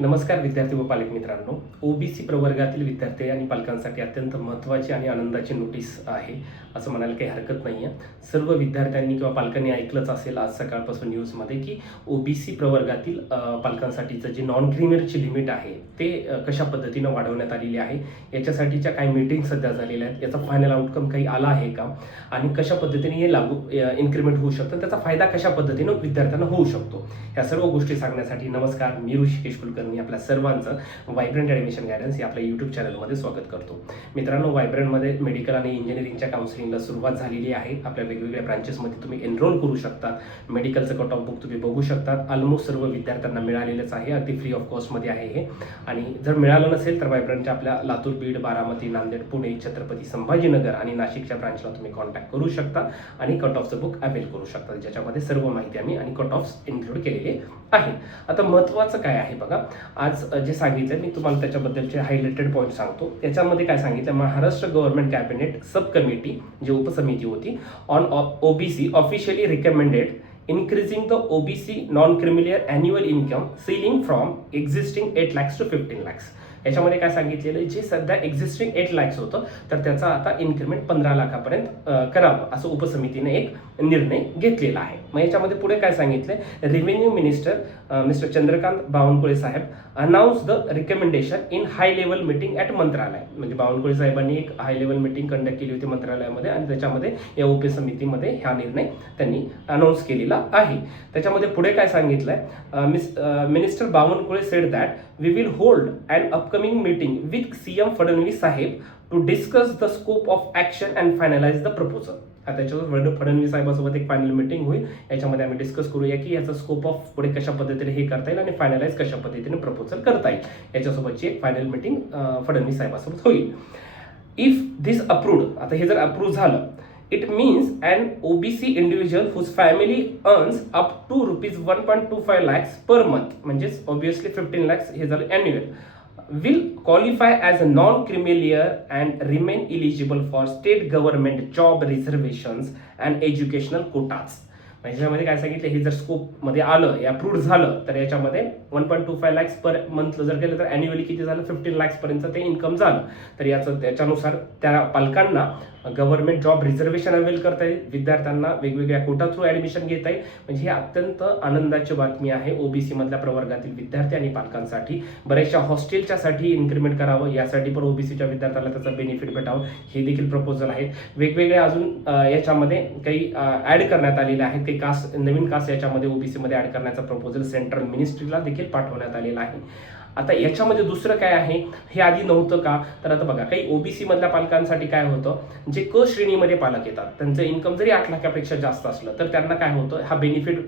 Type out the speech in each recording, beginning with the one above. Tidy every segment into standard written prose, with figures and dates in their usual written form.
नमस्कार विद्यार्थी व पालक मित्रांनो. ओबीसी प्रवर्गातील विद्यार्थी आणि पालकांसाठी अत्यंत महत्त्वाची आणि आनंदाची नोटीस आहे असं म्हणायला काही हरकत नाही आहे. सर्व विद्यार्थ्यांनी किंवा पालकांनी ऐकलंच असेल आज सकाळपासून न्यूजमध्ये की ओबीसी प्रवर्गातील पालकांसाठीचं जे नॉन क्रिमिनलची लिमिट आहे ते कशा पद्धतीनं वाढवण्यात आलेली आहे. याच्यासाठीच्या काही मीटिंग सध्या झालेल्या आहेत. याचा फायनल आउटकम काही आला आहे का आणि कशा पद्धतीने हे लागू इन्क्रीमेंट होऊ शकतं, त्याचा फायदा कशा पद्धतीनं विद्यार्थ्यांना होऊ शकतो, ह्या सर्व गोष्टी सांगण्यासाठी नमस्कार, मी ऋषिकेश कुलकर्णी आपल्या सर्वांचं व्हायब्रंट ॲडमिशन गायडन्स या आपल्या यूट्यूब चॅनलमध्ये स्वागत करतो. मित्रांनो, व्हायब्रंटमध्ये मेडिकल आणि इंजिनिअरिंगच्या काउन्सिलिंगला सुरुवात झालेली आहे. आपल्या वेगवेगळ्या ब्रांचेसमध्ये तुम्ही एनरोल करू शकता. मेडिकलचं कट ऑफ बुक तुम्ही बघू शकता. ऑलमोस्ट सर्व विद्यार्थ्यांना मिळालेलंच आहे. अगदी फ्री ऑफ कॉस्टमध्ये आहे हे. आणि जर मिळालं नसेल तर व्हायब्रंटच्या आपल्या लातूर, बीड, बारामती, नांदेड, पुणे, छत्रपती संभाजीनगर आणि नाशिकच्या ब्रांचला तुम्ही कॉन्टॅक्ट करू शकता आणि कट ऑफचं बुक अवेल करू शकता, ज्याच्यामध्ये सर्व माहिती आम्ही आणि कट ऑफ इन्क्लूड केलेले आहे. आता महत्त्वाचं काय आहे बघा, आज जे सांगितलं मी तुम्हाला त्याच्याबद्दलचे हायलाइटेड पॉईंट सांगतो. त्याच्यामध्ये काय सांगितलं, महाराष्ट्र गव्हर्नमेंट कॅबिनेट सब कमिटी जी उपसमिती होती on OBC officially recommended increasing the OBC non-criminal annual income ceiling from existing 8 lakhs to 15 lakhs. याच्यामध्ये काय सांगितलेलं आहे, जे सध्या एक्झिस्टिंग 8 lakhs होतं तर त्याचा आता इन्क्रीमेंट 15 लाखापर्यंत करावं असं उपसमितीने एक निर्णय घेतलेला आहे. मग याच्यामध्ये पुढे काय सांगितलंय, revenue minister mister Chandrakant Bawankule साहेब announce the recommendation in high level meeting at Mantralaya. म्हणजे बावनकुळे साहेबांनी एक हाय लेवल मीटिंग कंडक्ट केली होती मंत्रालयामध्ये आणि त्याच्यामध्ये या उपसमितीमध्ये हा निर्णय त्यांनी अनाउन्स केलेला आहे. त्याच्यामध्ये पुढे काय सांगितलंय, minister Bawankule said that we will hold an upcoming meeting with CM Fadnavis साहेब to discuss the scope of action and finalise the proposal. त्याच्यावर फडणवीस साहेबांसोबत एक फायनल मीटिंग होईल. याच्यामध्ये आम्ही डिस्कस करूया की याचा स्कोप ऑफ पुढे कशा पद्धतीने हे करता येईल आणि फायनलाइज कशा पद्धतीने प्रपोजल करता येईल, याच्यासोबतची एक फायनल मीटिंग फडणवीस साहेबांसोबत होईल. इफ दिस अप्रूव्ड, आता हे जर अप्रूव्ह झालं, it means an OBC individual whose family earns up to rupees 1.25 lakhs per month, म्हणजेच obviously 15 lakhs हे झालं annual, will qualify as a non-creamier and remain eligible for state government job reservations and educational quotas. याच्यामध्ये काय सांगितलं, हे जर scope मध्ये आलं, अप्रूव्ड झालं, तर याच्यामध्ये 1.25 lakhs पर मंथ जर केलं तर अॅन्युअली किती झालं, 15 lakhs पर्यंत ते इन्कम झालं. तर याचं त्याच्यानुसार त्या पालकांना गव्हर्नमेंट जॉब रिझर्वेशन अवेल करता येईल, विद्यार्थ्यांना वेगवेगळ्या कोटा थ्रू ॲडमिशन घेता येईल. म्हणजे ही अत्यंत आनंदाची बातमी आहे ओबीसी मधल्या प्रवर्गातील विद्यार्थी आणि पालकांसाठी. बऱ्याचशा हॉस्टेलच्यासाठी इन्क्रीमेंट करावं, यासाठी पण ओबीसीच्या विद्यार्थ्याला त्याचा बेनिफिट भेटावं, हे देखील प्रपोजल आहेत. वेगवेगळे अजून याच्यामध्ये काही ॲड करण्यात आलेले आहेत. काही कास्ट, नवीन कास्ट याच्यामध्ये ओबीसी मध्ये ॲड करण्याचा प्रपोजल सेंट्रल मिनिस्ट्रीला देखील पाठवण्यात आलेला आहे. आता याच्यामध्ये दुसरं काय आहे, हे आधी नव्हतं का, तर आता बघा, काही ओबीसी मधल्या पालकांसाठी काय होतं, जे क श्रेणीमध्ये पालक येतात, त्यांचं इन्कम जरी 8 लाखापेक्षा जास्त असलं तर त्यांना काय होतं, हा बेनिफिट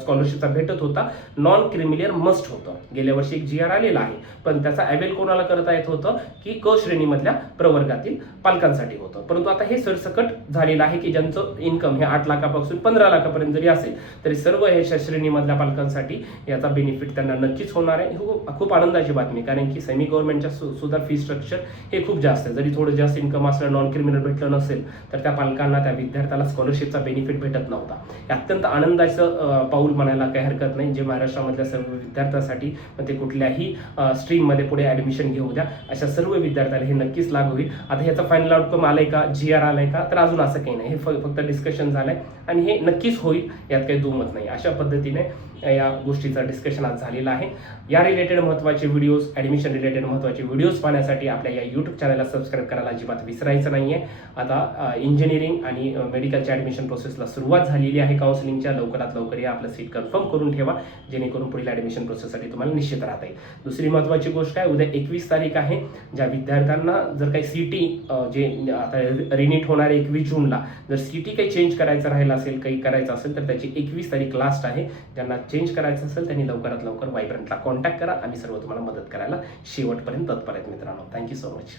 स्कॉलरशिपचा भेटत होता. नॉन क्रिमिलियर मस्ट होतं. गेल्या वर्षी एक GR आलेला आहे, पण त्याचा अवेल कोणाला करता येत होतं की क श्रेणीमधल्या प्रवर्गातील पालकांसाठी होतं. परंतु आता हे सरसकट झालेलं आहे की ज्यांचं इन्कम हे 8 लाखापासून 15 लाखापर्यंत जरी असेल तरी सर्व हे श्रेणीमधल्या पालकांसाठी याचा बेनिफिट त्यांना नक्कीच होणार आहे. खूप आनंदाची बातमी, कारण की सेमी गव्हर्नमेंटच्या सुद्धा फी स्ट्रक्चर हे खूप जास्त आहे. जरी थोडं जास्त इन्कम असलं, नॉन क्रिमिनल भेटलं नसेल तर त्या पालकांना, त्या विद्यार्थ्याला स्कॉलरशिपचा बेनिफिट भेटत नव्हता. हे अत्यंत आनंदाचं पाऊल म्हणायला काही हरकत नाही, जे महाराष्ट्रामधल्या सर्व विद्यार्थ्यांसाठी, मग ते कुठल्याही स्ट्रीममध्ये पुढे ॲडमिशन घेऊ द्या, अशा सर्व विद्यार्थ्याला हे नक्कीच लागू होईल. आता ह्याचा फायनल आउटकम आलाय का, GR आलाय का, तर अजून असं काही नाही. हे फक्त डिस्कशन झालंय आणि हे नक्कीच होईल, यात काही दुमत नाही. अशा पद्धतीने या गोष्टीचा डिस्कशन आज झालेला आहे. या रिलेटेड महत्त्वाचे व्हिडिओज, ॲडमिशन रिलेटेड महत्त्वाचे व्हिडिओज पाहण्यासाठी आपल्या या यूट्यूब चॅनलला सबस्क्राईब करायला अजिबात विसरायचं नाही आहे. आता इंजिनिअरिंग आणि मेडिकलच्या ॲडमिशन प्रोसेसला सुरुवात झालेली आहे काउन्सिलिंगच्या. लवकरात लवकर या आपलं सीट कन्फर्म करून ठेवा, जेणेकरून पुढील ॲडमिशन प्रोसेससाठी तुम्हाला निश्चित राहता येईल. दुसरी महत्त्वाची गोष्ट आहे, उद्या 21 तारीख आहे. ज्या विद्यार्थ्यांना जर काही CT जे आता रिनीट होणार आहे 21 जूनला, जर CT काही चेंज करायचं राहिलं असेल, काही करायचं असेल तर त्याची 21 तारीख लास्ट आहे. ज्यांना चेंज करायचं असेल त्यांनी लवकरात लवकर व्हायब्रंटला कॉन्टॅक्ट करा. आम्ही सर्व तुम्हाला मदत करायला शेवटपर्यंत तत्पर आहेत मित्रांनो. Thank you so much.